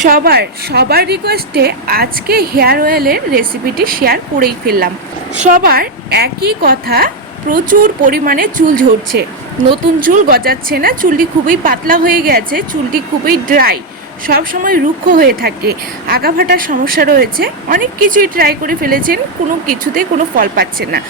সবার সবার রিকোয়েস্টে আজকে হেয়ার অয়েলের রেসিপিটি শেয়ার করেই ফেললাম। সবার একই কথা, প্রচুর পরিমাণে চুল ঝরছে। নতুন চুল গজাচ্ছে না, চুলটি খুবই পাতলা হয়ে গেছে, চুলটি খুবই ড্রাই সব সময় রুক্ষ হয়ে থাকে। আগাভাটার সমস্যা রয়েছে, অনেক কিছুই ট্রাই করে ফেলেছেন, কোনো কিছুতে কোনো ফল পাচ্ছেন না।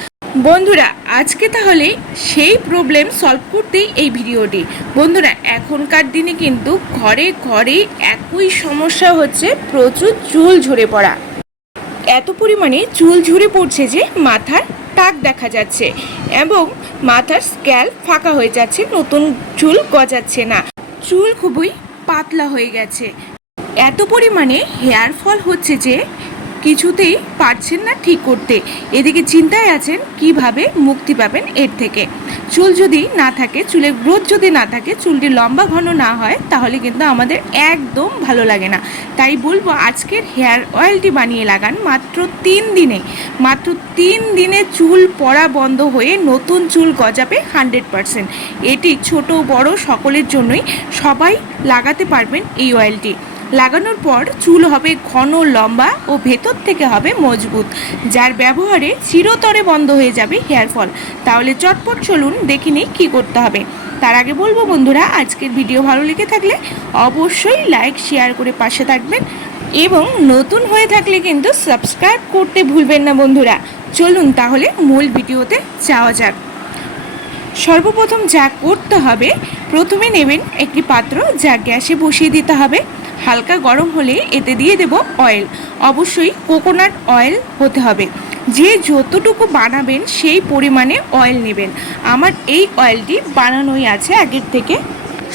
বন্ধুরা, আজকে তাহলে সেই প্রবলেম সলভ করতেই এই ভিডিওটি। বন্ধুরা, এখনকার দিনে কিন্তু ঘরে ঘরে একই সমস্যা হচ্ছে, প্রচুর চুল ঝরে পড়া। এত পরিমাণে চুল ঝরে পড়ছে যে মাথার টাক দেখা যাচ্ছে এবং মাথার স্ক্যাল ফাঁকা হয়ে যাচ্ছে, নতুন চুল গজাচ্ছে না। চুল খুবই পাতলা হয়ে গেছে। এত পরিমাণে হেয়ার ফল হচ্ছে যে কিছুতেই পারছেন না ঠিক করতে। এদিকে চিন্তায় আছেন কীভাবে মুক্তি পাবেন এর থেকে। চুল যদি না থাকে, চুলের গ্রোথ যদি না থাকে, চুলটি লম্বা ঘন না হয়, তাহলে কিন্তু আমাদের একদম ভালো লাগে না। তাই বলব, আজকের হেয়ার অয়েলটি বানিয়ে লাগান মাত্র তিন দিনে। মাত্র তিন দিনে চুল পড়া বন্ধ হয়ে নতুন চুল গজাবে হান্ড্রেড পারসেন্ট। এটি ছোট, বড় সকলের জন্যই সবাই লাগাতে পারবেন এই অয়েলটি। লাগানোর পর চুল হবে ঘন, লম্বা ও ভেতর থেকে হবে মজবুত, যার ব্যবহারে চিরতরে বন্ধ হয়ে যাবে হেয়ার ফল। তাহলে চটপট চলুন দেখে নিই কী করতে হবে। তার আগে বলব বন্ধুরা, আজকের ভিডিও ভালো লেগে থাকলে অবশ্যই লাইক, শেয়ার করে পাশে থাকবেন এবং নতুন হয়ে থাকলে কিন্তু সাবস্ক্রাইব করতে ভুলবেন না বন্ধুরা। চলুন তাহলে মূল ভিডিওতে যাওয়া যাক। সর্বপ্রথম যা করতে হবে, প্রথমে নেবেন একটি পাত্র যা গ্যাসে বসিয়ে দিতে হবে। হালকা গরম হলে এতে দিয়ে দেব অয়েল অবশ্যই কোকোনাট অয়েল হতে হবে। যে যতটুকু বানাবেন সেই পরিমাণে অয়েল নেবেন। আমার এই অয়েলটি বানানোই আছে আগের থেকে।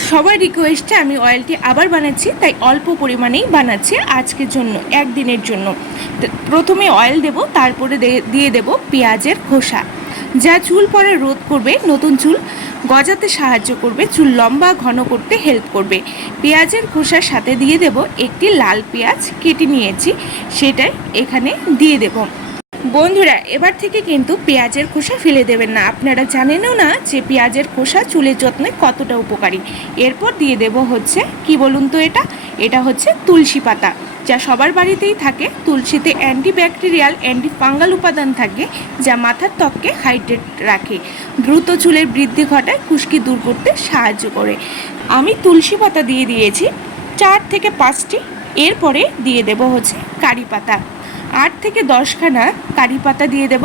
সবার রিকোয়েস্টে আমি অয়েলটি আবার বানাচ্ছি, তাই অল্প পরিমাণেই বানাচ্ছি আজকের জন্য, একদিনের জন্য। প্রথমে অয়েল দেব, তারপরে দিয়ে দেব পেঁয়াজের খোসা। যা চুল পরে রোধ করবে, নতুন চুল গজাতে সাহায্য করবে, চুল লম্বা, ঘন করতে হেল্প করবে। পেঁয়াজের খোসার সাথে দিয়ে দেব, একটি লাল পেঁয়াজ কেটে নিয়েছি, সেটাই এখানে দিয়ে দেব। বন্ধুরা, এবার থেকে কিন্তু পেঁয়াজের খোসা ফেলে দেবেন না। আপনারা জানেনও না যে পেঁয়াজের খোসা চুলের যত্নে কতটা উপকারী। এরপর দিয়ে দেব হচ্ছে, কি বলুন তো এটা? এটা হচ্ছে তুলসী পাতা, যা সবার বাড়িতেই থাকে। তুলসীতে অ্যান্টিব্যাকটেরিয়াল অ্যান্টি ফাঙ্গাল উপাদান থাকে, যা মাথার ত্বককে হাইড্রেট রাখে। দ্রুত চুলের বৃদ্ধি ঘটায়, খুশকি দূর করতে সাহায্য করে। আমি তুলসী পাতা দিয়ে দিয়েছি, চার থেকে পাঁচটি। এরপরে দিয়ে দেব হচ্ছে কারি পাতা। আট থেকে দশখানা কারি পাতা দিয়ে দেব।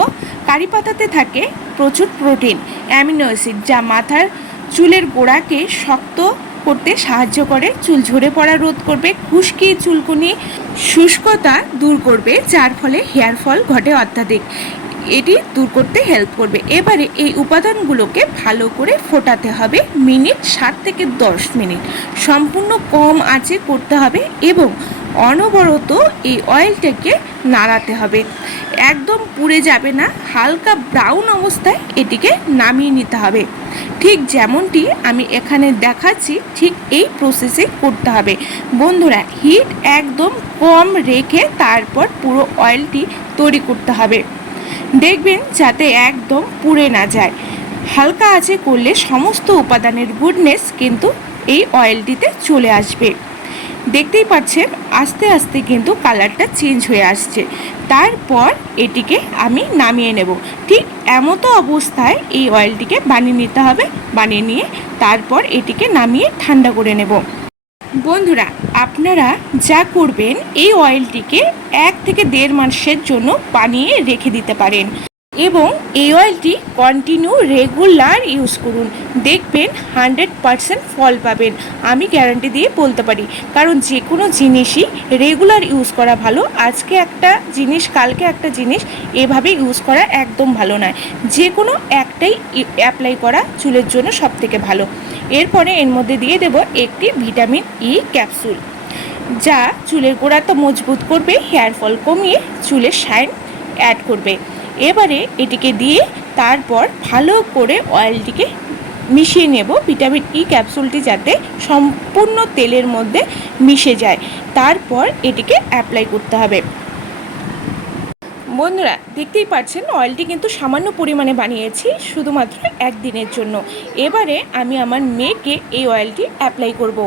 কারি পাতাতে থাকে প্রচুর প্রোটিন, অ্যামিনো অ্যাসিড, যা মাথার চুলের গোড়াকে শক্ত করতে সাহায্য করে, চুল ঝরে পড়া রোধ করবে, খুশকি, চুলকুনি শুষ্কতা দূর করবে, যার ফলে হেয়ার ফল ঘটে অত্যাধিক। এটি দূর করতে হেল্প করবে। এবারে এই উপাদানগুলোকে ভালো করে ফোটাতে হবে মিনিট সাত থেকে দশ মিনিট। সম্পূর্ণ কম আঁচে করতে হবে এবং অনবরত এই অয়েলটাকে নাড়াতে হবে। একদম পুড়ে যাবে না, হালকা ব্রাউন অবস্থায় এটিকে নামিয়ে নিতে হবে। ঠিক যেমনটি আমি এখানে দেখাচ্ছি, ঠিক এই প্রসেসে করতে হবে। বন্ধুরা হিট একদম কম রেখে তারপর পুরো অয়েলটি তৈরি করতে হবে। দেখবেন যাতে একদম পুড়ে না যায়। হালকা আছে করলে সমস্ত উপাদানের গুডনেস কিন্তু এই অয়েলটিতে চলে আসবে। দেখতেই পাচ্ছেন, আস্তে আস্তে কিন্তু কালারটা চেঞ্জ হয়ে আসছে। তারপর এটিকে আমি নামিয়ে নেব। ঠিক এমতো অবস্থায় এই অয়েলটিকে বানিয়ে নিতে হবে, বানিয়ে নিয়ে তারপর এটিকে নামিয়ে ঠান্ডা করে নেব। বন্ধুরা, আপনারা যা করবেন, এই অয়েলটিকে এক থেকে দেড় মাসের জন্য বানিয়ে রেখে দিতে পারেন। এবং এই অয়েলটি কন্টিনিউ রেগুলার ইউজ করুন। দেখবেন হান্ড্রেড পারসেন্ট ফল পাবেন। আমি গ্যারান্টি দিয়ে বলতে পারি, কারণ যে কোনো জিনিসই রেগুলার ইউজ করা ভালো। আজকে একটা জিনিস, কালকে একটা জিনিস এভাবে ইউজ করা একদম ভালো নয়। যে কোনো একটাই অ্যাপ্লাই করা চুলের জন্য সব থেকে ভালো। এরপরে এর মধ্যে দিয়ে দেব একটি ভিটামিন ই ক্যাপসুল যা চুলের গোড়া তো মজবুত করবে হেয়ার ফল কমিয়ে চুলের শাইন অ্যাড করবে। এবারে এটিকে দিয়ে তারপর ভালো করে অয়েলটিকে মিশিয়ে নেব ভিটামিন ই ক্যাপসুলটি যাতে সম্পূর্ণ তেলের মধ্যে মিশে যায়। তারপর এটিকে অ্যাপ্লাই করতে হবে। বন্ধুরা, দেখতেই পাচ্ছেন অয়েলটি কিন্তু সামান্য পরিমাণে বানিয়েছি, শুধুমাত্র একদিনের জন্য। এবারে আমি আমার মেয়েকে এই অয়েলটি অ্যাপ্লাই করব।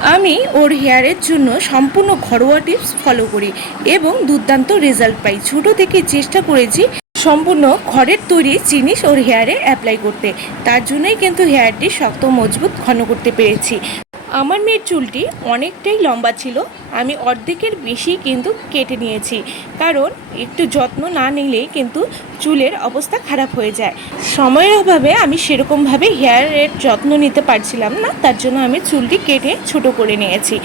আমি ওর হেয়ারের জন্য সম্পূর্ণ ঘরোয়া টিপস ফলো করি এবং দুর্দান্ত রেজাল্ট পাই। ছোট থেকে চেষ্টা করেছি সম্পূর্ণ ঘরের তৈরি জিনিস ওর হেয়ারে অ্যাপ্লাই করতে। তার জন্যই কিন্তু হেয়ারটি শক্ত, মজবুত, ঘন করতে পেরেছি। আমার মেয়ের চুলটি অনেকটাই লম্বা ছিল। আমি অর্ধেকের বেশি কিন্তু কেটে নিয়েছি। কারণ একটু যত্ন না নিলেই কিন্তু চুলের অবস্থা খারাপ হয়ে যায়। সময়ের অভাবে আমি সেরকমভাবে হেয়ারের যত্ন নিতে পারছিলাম না। তার জন্য আমি চুলটি কেটে ছোট করে নিয়েছি।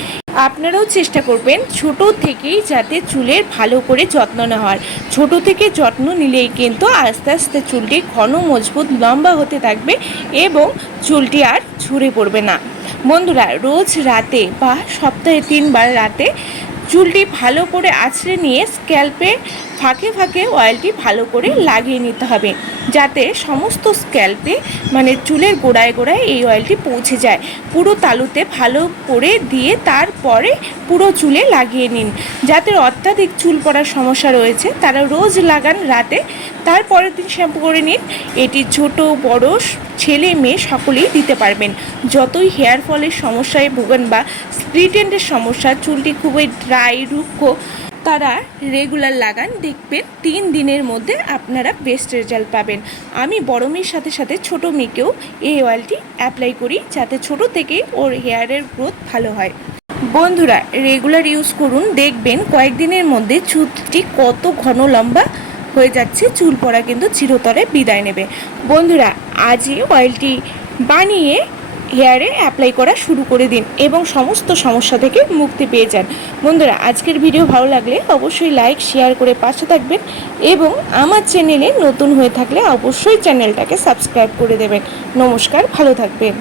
আপনারাও চেষ্টা করবেন ছোট থেকেই যাতে চুলের ভালো করে যত্ন নেওয়ার ছোট থেকে যত্ন নিলেই কিন্তু আস্তে আস্তে চুলটি ঘন, মজবুত, লম্বা হতে থাকবে এবং চুলটি আর ঝরে পড়বে না। বন্ধুরা, রোজ রাতে বা সপ্তাহে তিনবার রাতে চুলটি ভালো করে আছড়ে নিয়ে স্ক্যাল্পে ফাঁকে ফাঁকে অয়েলটি ভালো করে লাগিয়ে নিতে হবে, যাতে সমস্ত স্ক্যাল্পে মানে চুলের গোড়ায় গোড়ায় এই অয়েলটি পৌঁছে যায়। পুরো তালুতে ভালো করে দিয়ে তারপরে পুরো চুলে লাগিয়ে নিন যাদের অত্যাধিক চুল পড়ার সমস্যা রয়েছে। তারা রোজ লাগান রাতে, তারপরের দিন শ্যাম্পু করে নিন। এটি ছোট, বড় ছেলে মেয়ে সকলেই দিতে পারবেন। যতই হেয়ার ফলের সমস্যায় ভোগেন বা স্প্লিট এন্ডের সমস্যা, চুলটি খুবই ড্রাই, রুক্ষ, তারা রেগুলার লাগান। দেখবেন তিন দিনের মধ্যে আপনারা বেস্ট রেজাল্ট পাবেন। আমি বড় মেয়ের সাথে সাথে ছোট মেয়েকেও এই অয়েলটি অ্যাপ্লাই করি যাতে ছোট থেকেই ওর হেয়ারের গ্রোথ ভালো হয়। বন্ধুরা, রেগুলার ইউজ করুন। দেখবেন কয়েকদিনের মধ্যে চুলটি কত ঘন লম্বা হয়ে যাচ্ছে, চুল পড়া কিন্তু চিরতরে বিদায় নেবে। বন্ধুরা, আজই অয়েলটি বানিয়ে হেয়ারে অ্যাপ্লাই করা শুরু করে দিন এবং সমস্ত সমস্যা থেকে মুক্তি পেয়ে যান। বন্ধুরা, আজকের ভিডিও ভালো লাগলে অবশ্যই লাইক শেয়ার করে পাশে থাকবেন এবং আমার চ্যানেলে নতুন হয়ে থাকলে অবশ্যই চ্যানেলটাকে সাবস্ক্রাইব করে দেবেন। নমস্কার, ভালো থাকবেন।